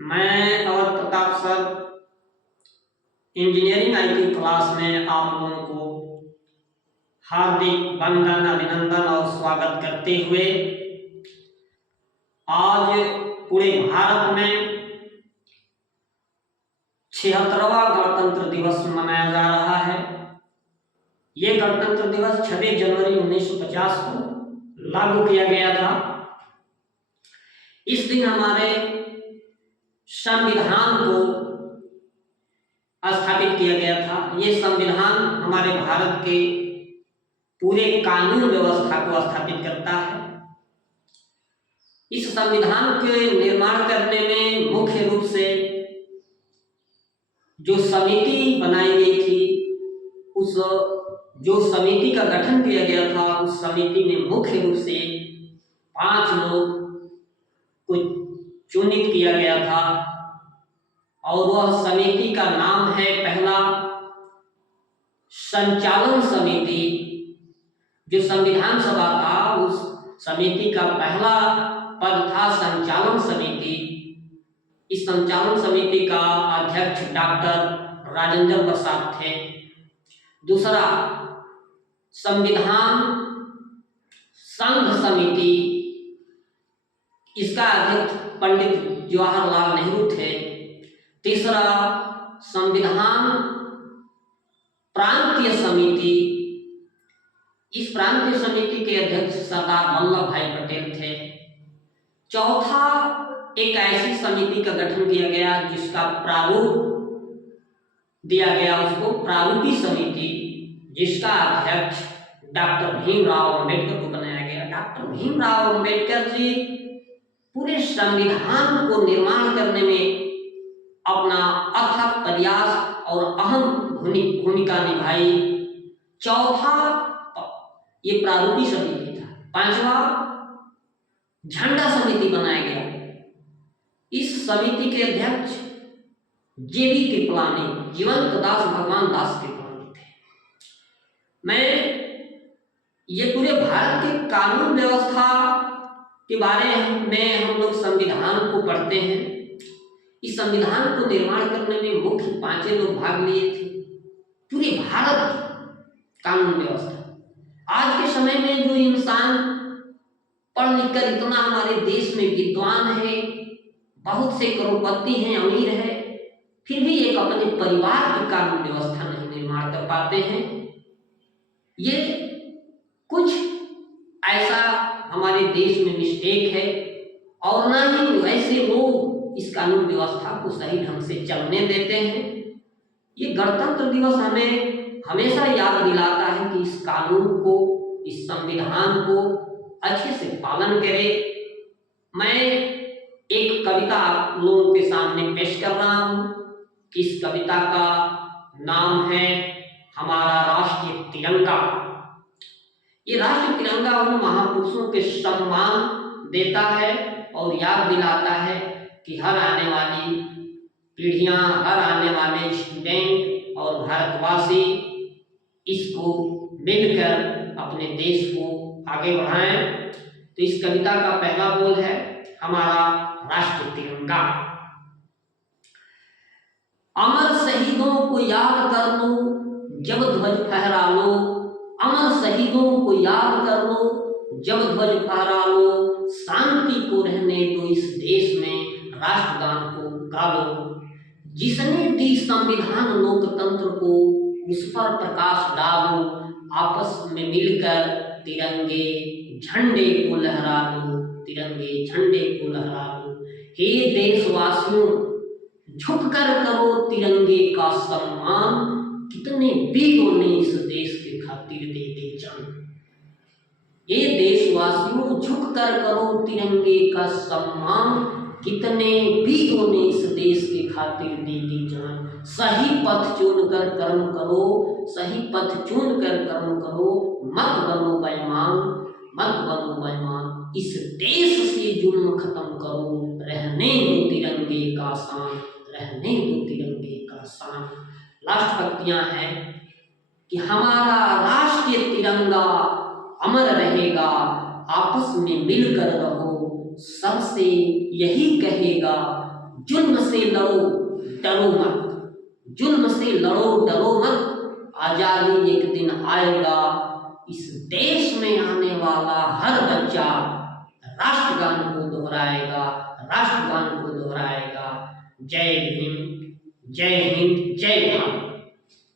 मैं और Pratap sir engineering IT class में आप लोगों को हार्दिक वंदन, अभिनंदन और स्वागत करते हुए आज पूरे भारत में 76वां गणतंत्र दिवस मनाया जा रहा है। ये गणतंत्र दिवस 26 जनवरी 1950 को लागू किया गया था। इस दिन हमारे संविधान को स्थापित किया गया था। ये संविधान हमारे भारत के पूरे कानून व्यवस्था को स्थापित करता है। इस संविधान के निर्माण करने में मुख्य रूप से जो समिति बनाई गई थी, उस जो समिति का गठन किया गया था, उस समिति में मुख्य रूप से 5 लोग को चुनित किया गया था और वह समिति का नाम है, पहला संचालन समिति। जो संविधान सभा था, उस समिति का पहला पद था संचालन समिति। इस संचालन समिति का अध्यक्ष डॉक्टर राजेंद्र प्रसाद थे। दूसरा संविधान संघ समिति, इसका अध्यक्ष पंडित जवाहरलाल नेहरू थे। तीसरा संविधान प्रांतीय समिति, इस प्रांतीय समिति के अध्यक्ष सरदार वल्लभ भाई पटेल थे। चौथा एक ऐसी समिति का गठन किया गया जिसका प्रारूप दिया गया, उसको प्रारूपी समिति, जिसका अध्यक्ष डॉक्टर भीमराव अंबेडकर को बनाया गया। डॉक्टर भीमराव अंबेडकर जी पूरे संविधान को निर्माण करने में अपना अथक प्रयास और अहम भूमिका निभाई। चौथा ये प्रारूपी समिति था। 5वां झंडा समिति बनाया गया। इस समिति के अध्यक्ष जेबी कृपलानी, जीवंत दास भगवान दास कृपलानी थे। मैं ये पूरे भारत के कानून व्यवस्था के बारे में हम लोग संविधान को पढ़ते हैं। इस संविधान को निर्माण करने में मुख्य 5 लोग भाग लिए थे। पूरे भारत कानून व्यवस्था, आज के समय में जो इंसान पढ़ लिख कर इतना हमारे देश में विद्वान है, बहुत से करोड़पति हैं, अमीर है, फिर भी एक अपने परिवार की कानून व्यवस्था नहीं निर्माण कर पाते हैं। ये कुछ ऐसा हमारे देश में मिस्टेक है और ना ही ऐसे लोग इस कानून व्यवस्था को सही ढंग से चलने देते हैं। ये गणतंत्र दिवस हमें हमेशा याद दिलाता है कि इस कानून को, इस संविधान को अच्छे से पालन करें। मैं एक कविता आप लोगों के सामने पेश कर रहा हूँ। इस कविता का नाम है हमारा राष्ट्रीय तिरंगा। ये राष्ट्रीय तिरंगा उन महापुरुषों के सम्मान देता है और याद दिलाता है कि हर आने वाली पीढ़ियां, हर आने वाले स्टूडेंट और भारतवासी इसको मिलकर अपने देश को आगे बढ़ाएं। तो इस कविता का पहला बोल है हमारा राष्ट्रीय तिरंगा। अमर शहीदों को याद कर लो जब ध्वज फहरा लो, अमर शहीदों को याद कर लो जब ध्वज फहरा लो, शांति को रहने दो इस देश में, राष्ट्रगान को गा लो। जिसने दी संविधान लोकतंत्र को, उस पर प्रकाश डालो, आपस में मिलकर तिरंगे झंडे को लहरा दो, तिरंगे झंडे को लहरा दो। हे देशवासियों, झुककर करो तिरंगे का सम्मान, कितने वीरों ने इस देश के खातिर दे दी जान। हे देशवासियों, झुककर करो तिरंगे का सम्मान, कितने वीरों ने इस देश के खातिर दे दी जान। सही पथ चुनकर कर्म करो, सही पथ चुनकर कर्म करो, मत बनो बेईमान, मत बनो बेईमान। इस देश से जुल्म खत्म करो, रहने दो तिरंगे का शान, रहने दो तिरंगे का शान। लास्ट पंक्तियां हैं कि हमारा राष्ट्रीय तिरंगा अमर रहेगा, आपस में मिलकर रहो, सबसे यही कहेगा, जुल्म से लड़ो डरो मत, जुल्म से लड़ो डरो मत, आजादी एक दिन आएगा, इस देश में आने वाला हर बच्चा राष्ट्रगान को दोहराएगा, राष्ट्रगान को दोहराएगा। जय भीम, जय हिंद, जय भारत।